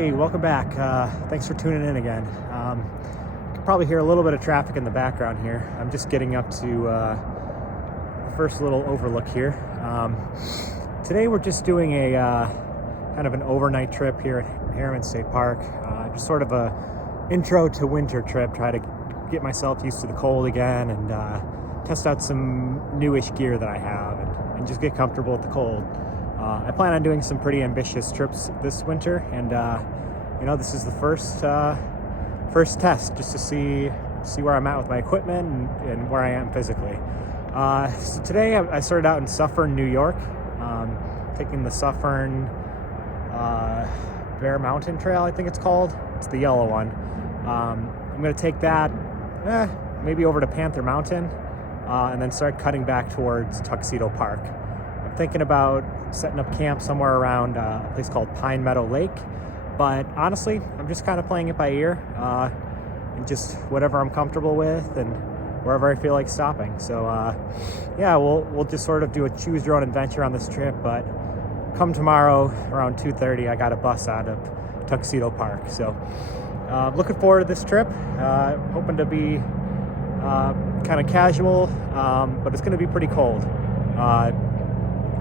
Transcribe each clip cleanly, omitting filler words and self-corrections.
Hey, welcome back. Thanks for tuning in again. You can probably hear a little bit of traffic in the background here. I'm just getting up to the first little overlook here. Today we're just doing a kind of an overnight trip here at Harriman State Park. Just sort of a intro to winter trip, try to get myself used to the cold again and test out some newish gear that I have and just get comfortable with the cold. I plan on doing some pretty ambitious trips this winter, and you know, this is the first test just to see where I'm at with my equipment and where I am physically. So today I started out in Suffern, New York, taking the Suffern Bear Mountain Trail, I think it's called. It's the yellow one. I'm going to take that maybe over to Panther Mountain and then start cutting back towards Tuxedo Park. I'm thinking about setting up camp somewhere around a place called Pine Meadow Lake, but honestly, I'm just kind of playing it by ear and just whatever I'm comfortable with and wherever I feel like stopping. So yeah, we'll just sort of do a choose your own adventure on this trip, but come tomorrow around 2:30, I got a bus out of Tuxedo Park. So looking forward to this trip, hoping to be kind of casual, but it's going to be pretty cold.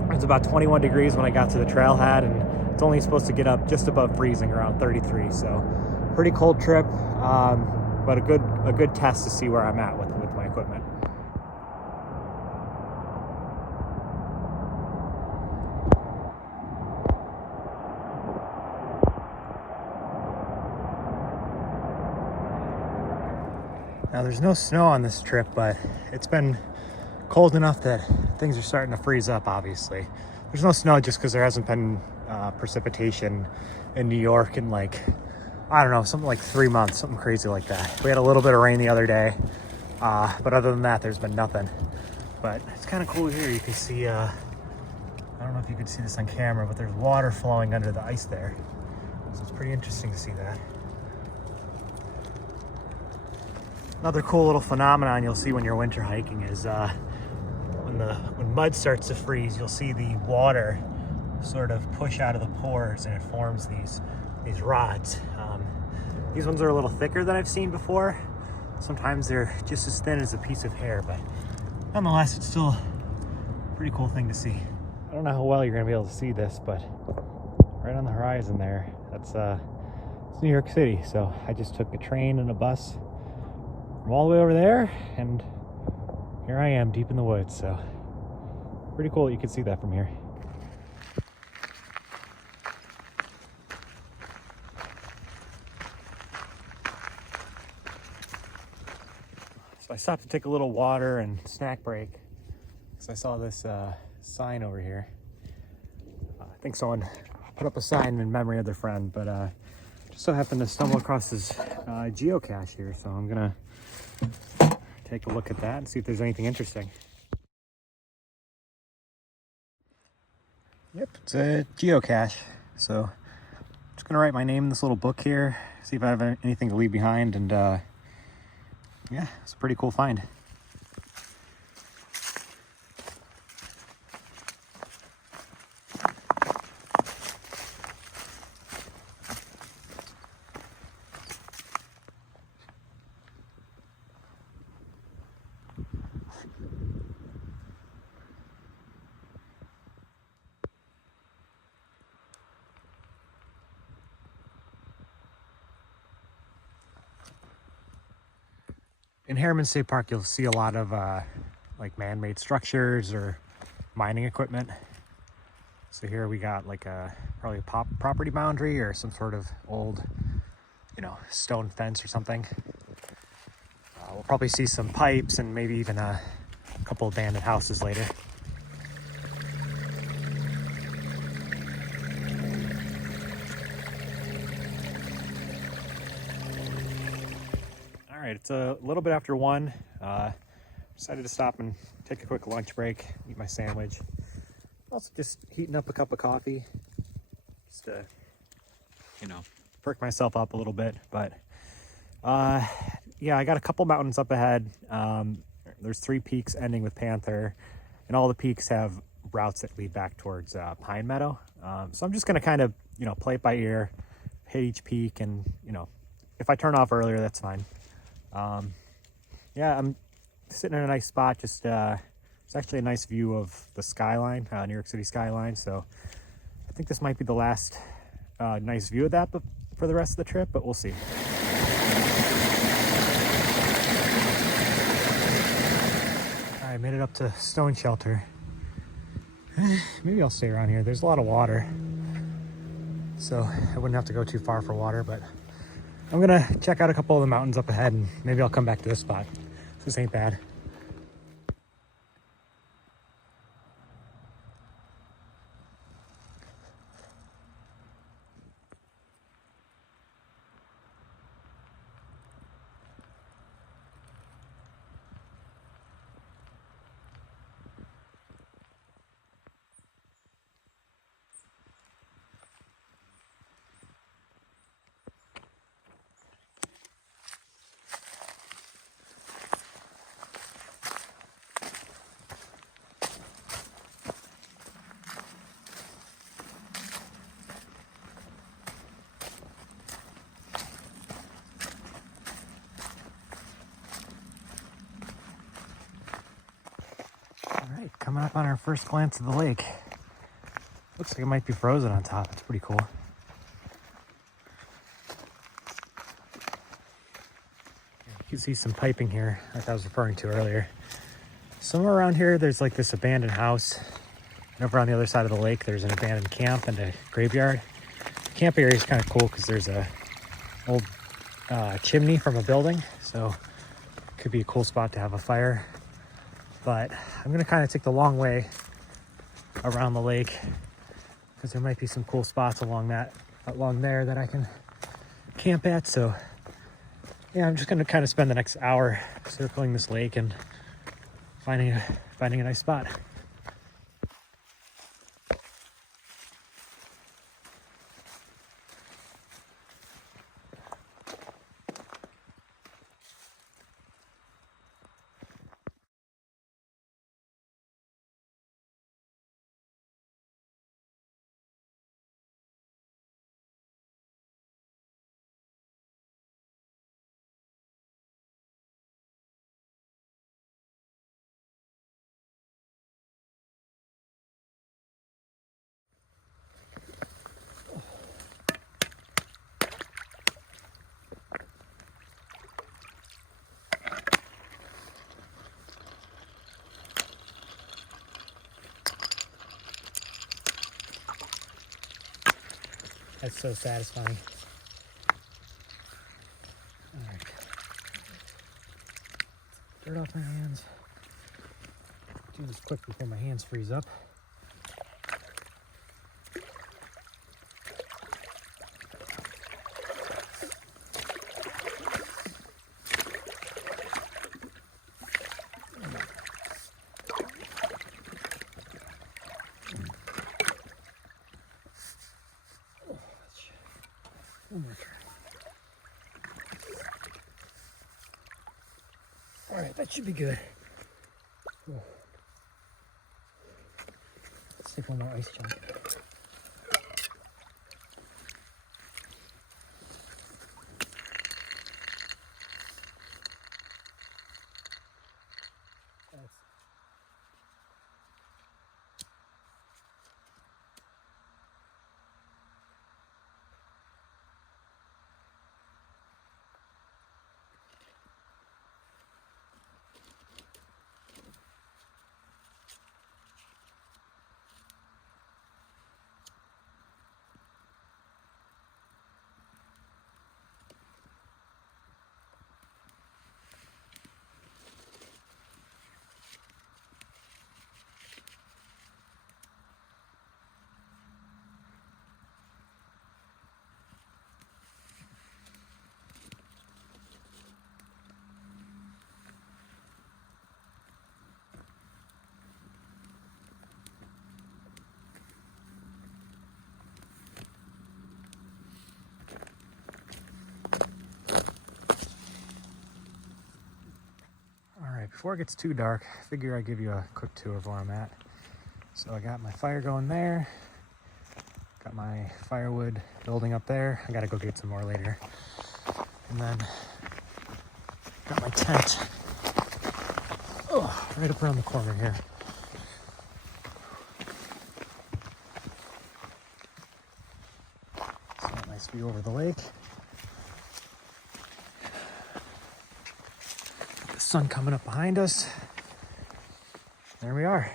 It was about 21 degrees when I got to the trailhead, and it's only supposed to get up just above freezing, around 33. So pretty cold trip, but a good test to see where I'm at with my equipment. Now there's no snow on this trip, but it's been cold enough that things are starting to freeze up, obviously. There's no snow just because there hasn't been precipitation in New York in like, I don't know, something like 3 months, something crazy like that. We had a little bit of rain the other day, but other than that, there's been nothing. But it's kind of cool here. You can see, I don't know if you can see this on camera, but there's water flowing under the ice there. So it's pretty interesting to see that. Another cool little phenomenon you'll see when you're winter hiking is when mud starts to freeze, you'll see the water sort of push out of the pores and it forms these rods. These ones are a little thicker than I've seen before. Sometimes they're just as thin as a piece of hair, but nonetheless, it's still a pretty cool thing to see. I don't know how well you're gonna be able to see this, but right on the horizon there, it's New York City. So I just took a train and a bus from all the way over there, and here I am deep in the woods. So pretty cool that you can see that from here. So I stopped to take a little water and snack break because I saw this sign over here. I think someone put up a sign in memory of their friend, but just so happened to stumble across this geocache here, so I'm gonna take a look at that and see if there's anything interesting. Yep, it's a geocache. So I'm just gonna write my name in this little book here, see if I have anything to leave behind, and yeah, it's a pretty cool find. In Harriman State Park, you'll see a lot of like man-made structures or mining equipment. So here we got like probably a property boundary or some sort of old, you know, stone fence or something. We'll probably see some pipes and maybe even a couple abandoned houses later. All right, it's a little bit after 1. Decided to stop and take a quick lunch break, eat my sandwich. Also just heating up a cup of coffee, just to, you know, perk myself up a little bit. But yeah, I got a couple mountains up ahead. There's 3 peaks ending with Panther, and all the peaks have routes that lead back towards Pine Meadow. So I'm just gonna kind of, you know, play it by ear, hit each peak, and you know, if I turn off earlier, that's fine. Yeah, I'm sitting in a nice spot. Just it's actually a nice view of the skyline, New York City skyline. So I think this might be the last nice view of that for the rest of the trip, but we'll see. I made it up to Stone Shelter. Maybe I'll stay around here. There's a lot of water, so I wouldn't have to go too far for water, but I'm gonna check out a couple of the mountains up ahead, and maybe I'll come back to this spot. This ain't bad. Alright, coming up on our first glance of the lake. Looks like it might be frozen on top. It's pretty cool. You can see some piping here, like I was referring to earlier. Somewhere around here, there's like this abandoned house. And over on the other side of the lake, there's an abandoned camp and a graveyard. The camp area is kind of cool because there's a old chimney from a building, so it could be a cool spot to have a fire. But I'm gonna kind of take the long way around the lake because there might be some cool spots along there that I can camp at. So yeah, I'm just gonna kind of spend the next hour circling this lake and finding a nice spot. That's so satisfying. All right. Dirt off my hands. Do this quick before my hands freeze up. One more try. All right, that should be good. Cool. Let's take one more ice chunk. Before it gets too dark, I figure I'd give you a quick tour of where I'm at. So I got my fire going there, Got my firewood building up there. I gotta go get some more later. And then got my tent right up around the corner here. So a nice view over the lake. The sun coming up behind us. There we are.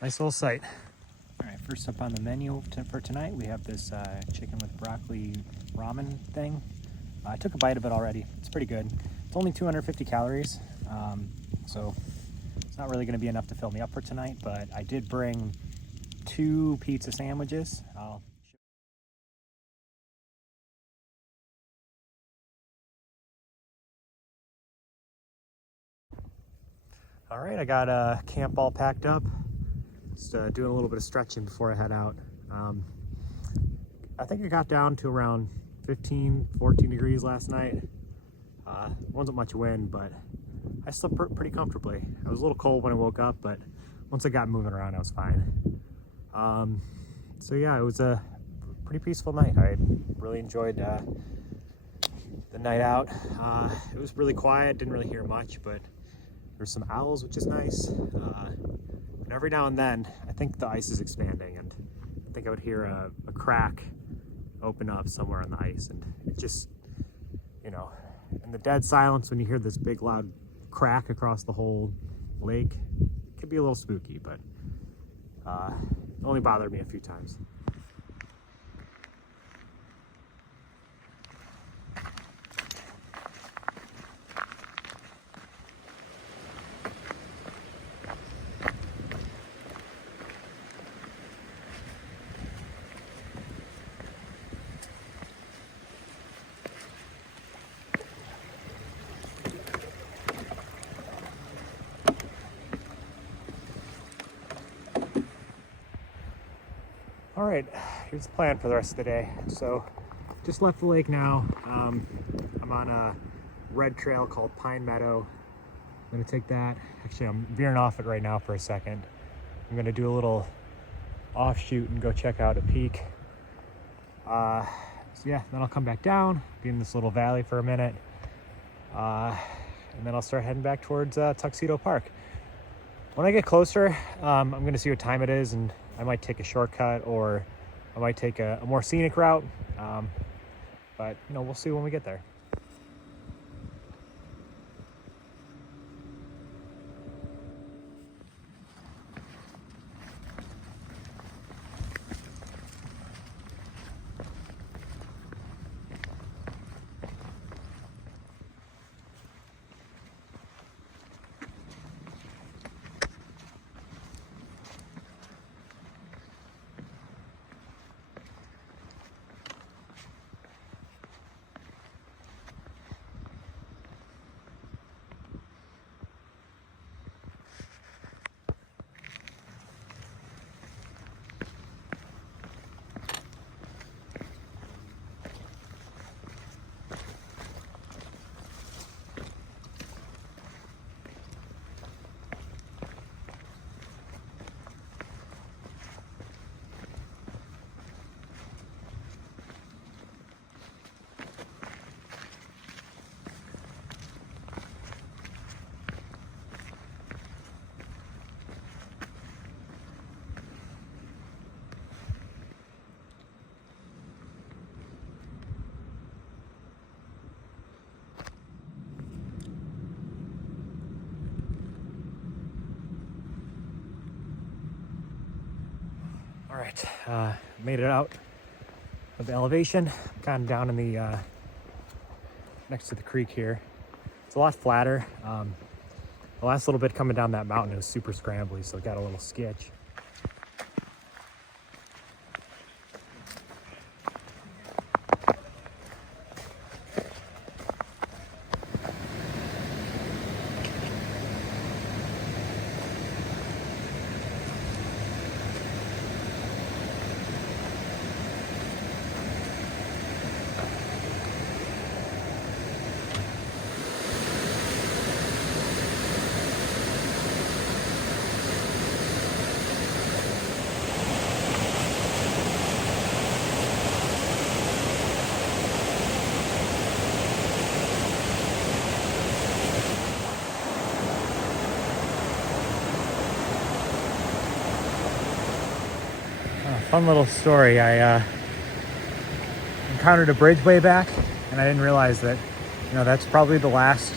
Nice little sight. All right, first up on the menu for tonight, we have this chicken with broccoli ramen thing. I took a bite of it already. It's pretty good. It's only 250 calories, so it's not really going to be enough to fill me up for tonight, but I did bring 2 pizza sandwiches. All right, I got camp all packed up. Just doing a little bit of stretching before I head out. I think it got down to around 15, 14 degrees last night. Wasn't much wind, but I slept pretty comfortably. I was a little cold when I woke up, but once I got moving around, I was fine. So yeah, it was a pretty peaceful night. I really enjoyed the night out. It was really quiet, didn't really hear much, but there's some owls, which is nice. And every now and then, I think the ice is expanding, and I think I would hear a crack open up somewhere on the ice, and it just, you know, in the dead silence, when you hear this big loud crack across the whole lake, it can be a little spooky, but it only bothered me a few times. All right, here's the plan for the rest of the day. So just left the lake now. I'm on a red trail called Pine Meadow. I'm gonna take that. Actually, I'm veering off it right now for a second. I'm gonna do a little offshoot and go check out a peak. So yeah, then I'll come back down, be in this little valley for a minute. And then I'll start heading back towards Tuxedo Park. When I get closer, I'm gonna see what time it is, and I might take a shortcut, or I might take a more scenic route. But you know, we'll see when we get there. All right, made it out of the elevation, kind of down in the, next to the creek here. It's a lot flatter. The last little bit coming down that mountain was super scrambly, so it got a little sketch. Fun little story. I encountered a bridge way back, and I didn't realize that, you know, that's probably the last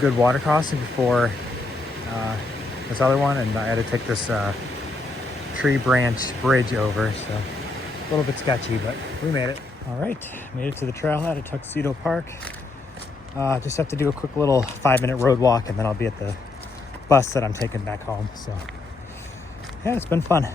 good water crossing before this other one, and I had to take this tree branch bridge over, so a little bit sketchy, but we made it. All right, made it to the trailhead at Tuxedo Park. Just have to do a quick little 5-minute road walk, and then I'll be at the bus that I'm taking back home. So yeah, it's been fun.